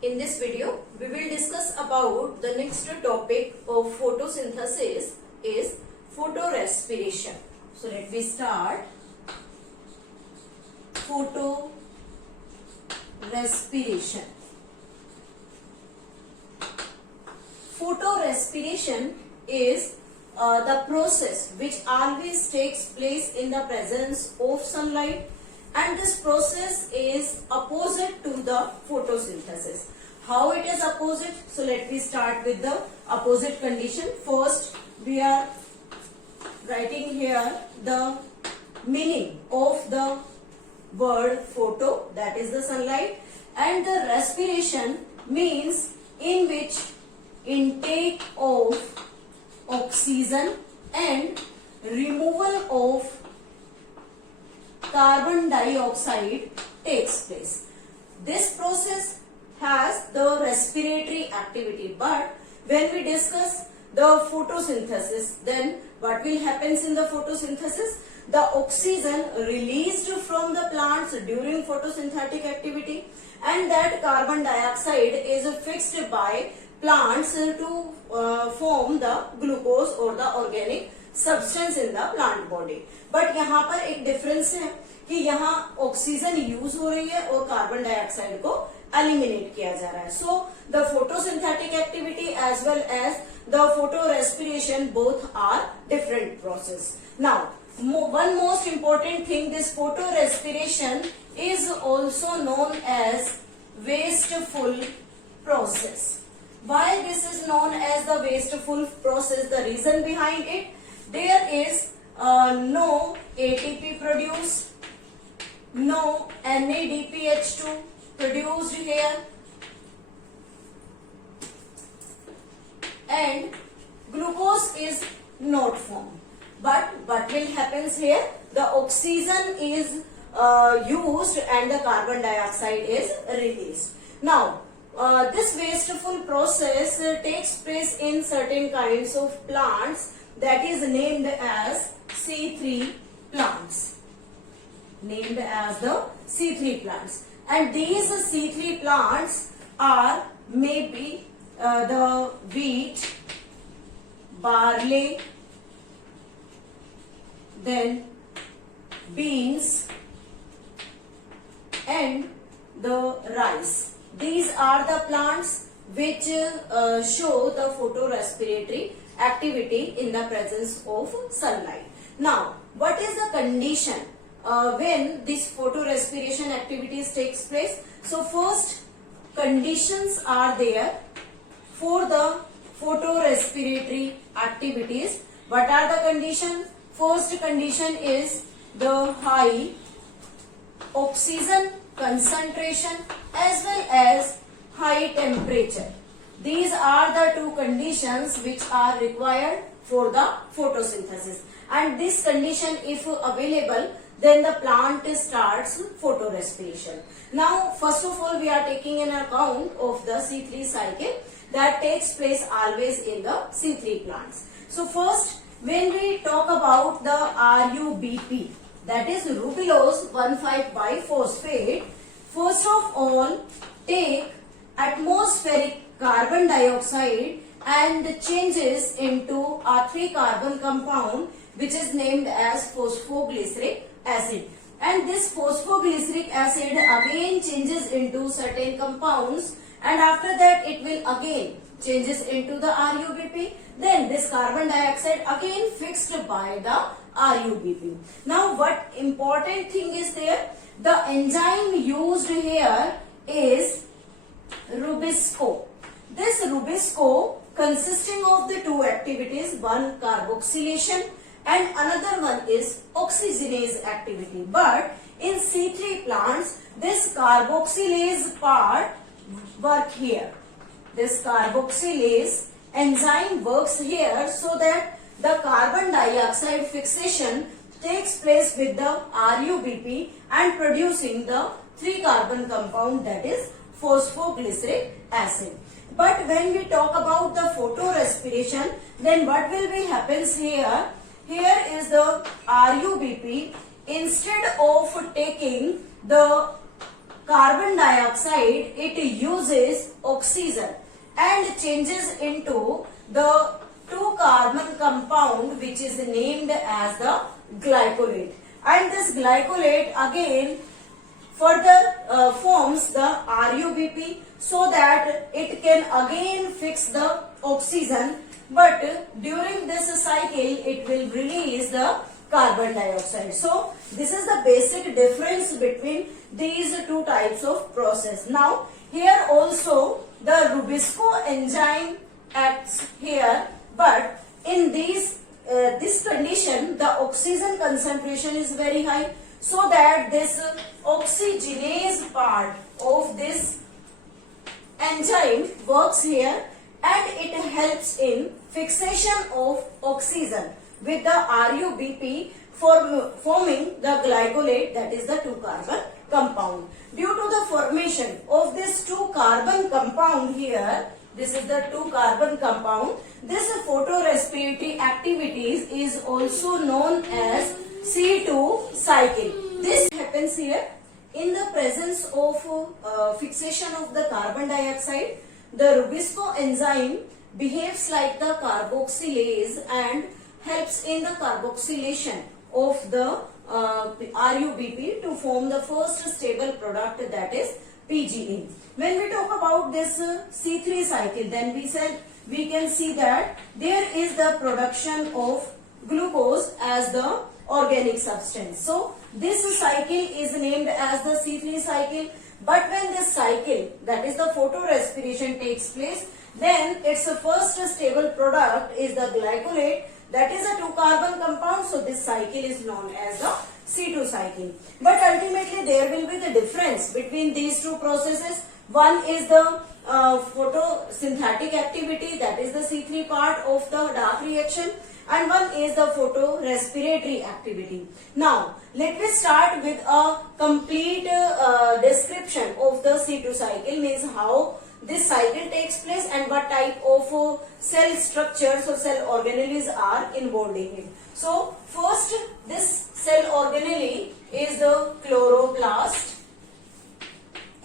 In this video, we will discuss about the next topic of photosynthesis is photorespiration. So let me start. Photorespiration. Photorespiration is the process which always takes place in the presence of sunlight, and this process is opposite to the photosynthesis. How it is opposite? So let me start with the opposite condition. First, we are writing here the meaning of the word photo, that is the sunlight, and the respiration means in which intake of oxygen and removal of carbon dioxide takes place. This process has the respiratory activity, but when we discuss the photosynthesis, then what will happen in the photosynthesis? The oxygen released from the plants during photosynthetic activity, and that carbon dioxide is fixed by plants to form the glucose or the organic substance in the plant body. But यहाँ पर एक difference है कि यहाँ oxygen use हो रही है और कार्बन डाइऑक्साइड को एलिमिनेट किया जा रहा है. So the photosynthetic activity as well as the photorespiration both are different process. Now one most important thing, this photorespiration is also known as wasteful process. Why this is known as the wasteful process? The reason behind it, there is no ATP produced, no NADPH2 produced here, and glucose is not formed. But what will happen here? The oxygen is used and the carbon dioxide is released. Now, this wasteful process takes place in certain kinds of plants, that is named as C3 plants. Named as the C3 plants. And these C3 plants are maybe the wheat, barley, then beans and the rice. These are the plants which show the photorespiratory activity in the presence of sunlight. Now, what is the condition when this photorespiration activities takes place? So first conditions are there for the photorespiratory activities. What are the conditions? First condition is the high oxygen concentration as well as high temperature. These are the two conditions which are required for the photosynthesis, and this condition if available, then the plant starts photorespiration. Now first of all, we are taking an account of the C3 cycle that takes place always in the C3 plants. So first, when we talk about the RUBP, that is rubulose 1,5-biphosphate, first of all take atmospheric carbon dioxide and changes into a 3-carbon compound which is named as phosphoglyceric acid. And this phosphoglyceric acid again changes into certain compounds, and after that it will again changes into the RUBP. Then this carbon dioxide again fixed by the RUBP. Now what important thing is there? The enzyme used here is Rubisco. This Rubisco consisting of the two activities, one carboxylation and another one is oxygenase activity. But in C3 plants, this carboxylase part work here. This carboxylase enzyme works here so that the carbon dioxide fixation takes place with the RUBP and producing the 3-carbon compound, that is phosphoglyceric acid. But when we talk about the photorespiration, then what will be happens here? Here is the RUBP. Instead of taking the carbon dioxide, it uses oxygen and changes into the 2 carbon compound which is named as the glycolate. And this glycolate again further forms the RUBP so that it can again fix the oxygen, but during this cycle it will release the carbon dioxide. So this is the basic difference between these two types of process. Now here also the Rubisco enzyme acts here, but in this condition the oxygen concentration is very high, so that this oxygenase part of this enzyme works here and it helps in fixation of oxygen with the RUBP forming the glycolate, that is the 2 carbon compound. Due to the formation of this 2 carbon compound here, this is the 2 carbon compound, this photorespiratory activities is also known as C2 cycle. This happens here in the presence of fixation of the carbon dioxide. The Rubisco enzyme behaves like the carboxylase and helps in the carboxylation of the RUBP to form the first stable product, that is PGA. When we talk about this C3 cycle, then we can see that there is the production of glucose as the organic substance. So this cycle is named as the C3 cycle. But when this cycle, that is the photorespiration, takes place, then its first stable product is the glycolate, that is a 2 carbon compound. So this cycle is known as the C2 cycle. But ultimately there will be the difference between these two processes. One is the photosynthetic activity, that is the C3 part of the dark reaction, and one is the photorespiratory activity. Now let me start with a complete description of the C2 cycle, means how this cycle takes place and what type of cell structures or cell organelles are involved in it. So first, this cell organelle is the chloroplast.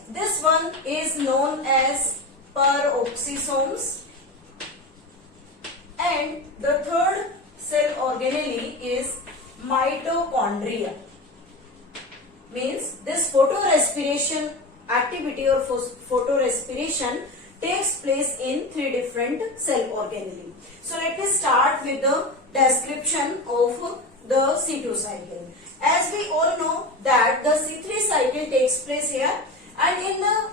This one is known as peroxisomes, and the third cell organelle is mitochondria. Means this photorespiration activity or photorespiration takes place in 3 different cell organelle. So let me start with the description of the C2 cycle. As we all know that the C3 cycle takes place here, and in the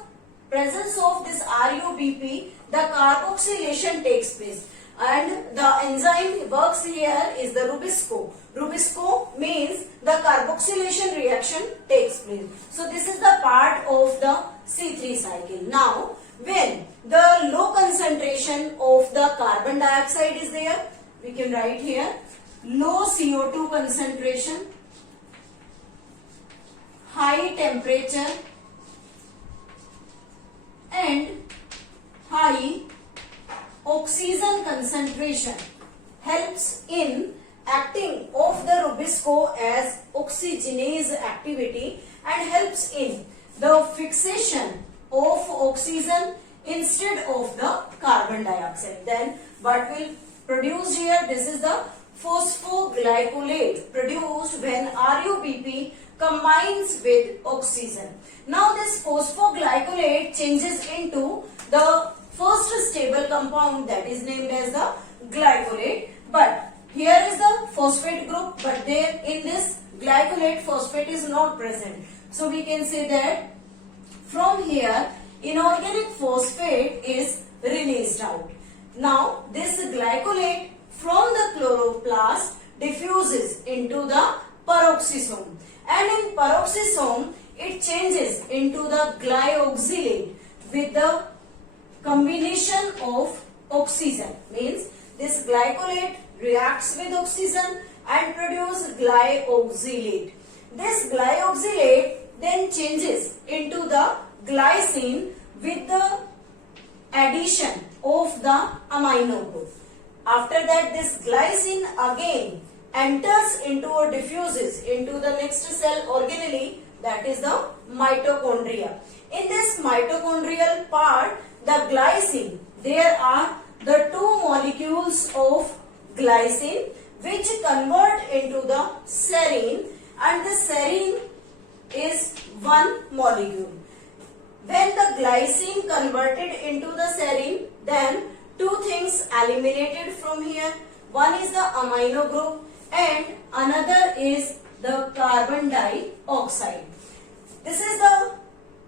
presence of this RUBP, the carboxylation takes place. And the enzyme works here is the Rubisco. Rubisco means the carboxylation reaction takes place. So this is the part of the C3 cycle. Now, when the low concentration of the carbon dioxide is there, we can write here low CO2 concentration, high temperature and high oxygen concentration helps in acting of the Rubisco as oxygenase activity and helps in the fixation of oxygen instead of the carbon dioxide. Then what will produce here? This is the phosphoglycolate produced when RUBP combines with oxygen. Now this phosphoglycolate changes into the first stable compound, that is named as the glycolate. But here is the phosphate group, but there in this glycolate phosphate is not present. So we can say that from here inorganic phosphate is released out. Now this glycolate from the chloroplast diffuses into the peroxisome, and in peroxisome it changes into the glyoxylate with the combination of oxygen. Means this glycolate reacts with oxygen and produces glyoxylate. This glyoxylate then changes into the glycine with the addition of the amino group. After that, this glycine again enters into or diffuses into the next cell organelle, that is the mitochondria. In this mitochondrial part, the glycine, there are the two molecules of glycine which convert into the serine, and the serine is one molecule. When the glycine converted into the serine, then two things eliminated from here. One is the amino group and another is the carbon dioxide. This is the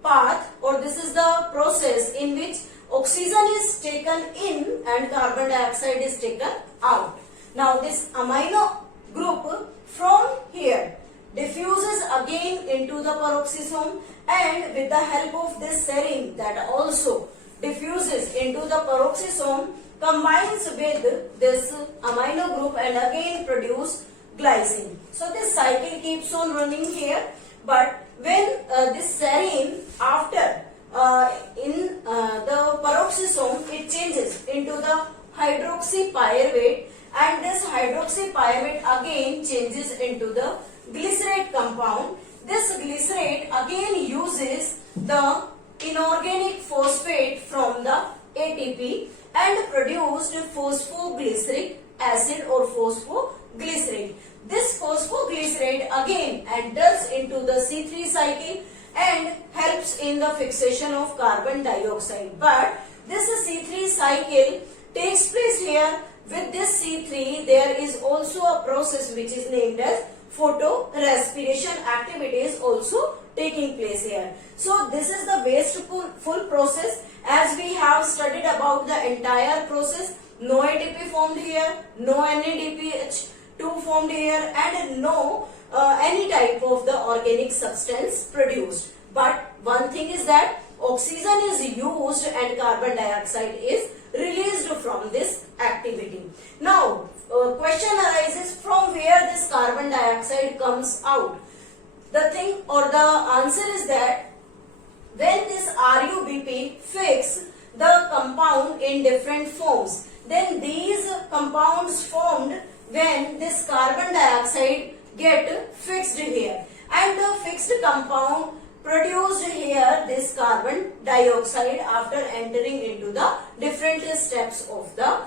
path, or this is the process in which oxygen is taken in and carbon dioxide is taken out. Now this amino group from here diffuses again into the peroxisome, and with the help of this serine that also diffuses into the peroxisome, combines with this amino group and again produce glycine. So this cycle keeps on running here, but when this serine after in the peroxisome, it changes into the hydroxypyruvate, and this hydroxypyruvate again changes into the glycerate compound. This glycerate again uses the inorganic phosphate from the ATP and produced phosphoglyceric acid or phosphoglycerate. This phosphoglycerate again enters into the C3 cycle and helps in the fixation of carbon dioxide. But this C3 cycle takes place here. With this C3, there is also a process which is named as photorespiration activity is also taking place here. So this is the wasteful process. As we have studied about the entire process, no ATP formed here, no NADPH2 formed here, and no any type of the organic substance produced. But one thing is that oxygen is used and carbon dioxide is released from this activity. Now, question arises, from where this carbon dioxide comes out? The thing or the answer is that when this RUBP fix the compound in different forms, then these compounds formed when this carbon dioxide get fixed here, and the fixed compound produced here this carbon dioxide after entering into the different steps of the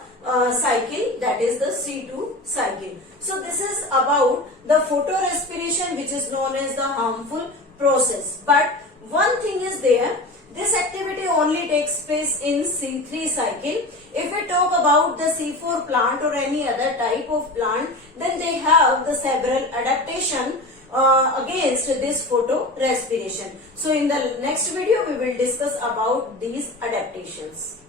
cycle, that is the C2 cycle. So this is about the photorespiration, which is known as the harmful process. But one thing is there, this activity only takes place in C3 cycle. If we talk about the C4 plant or any other type of plant, then they have the several adaptation against this photorespiration. So in the next video we will discuss about these adaptations.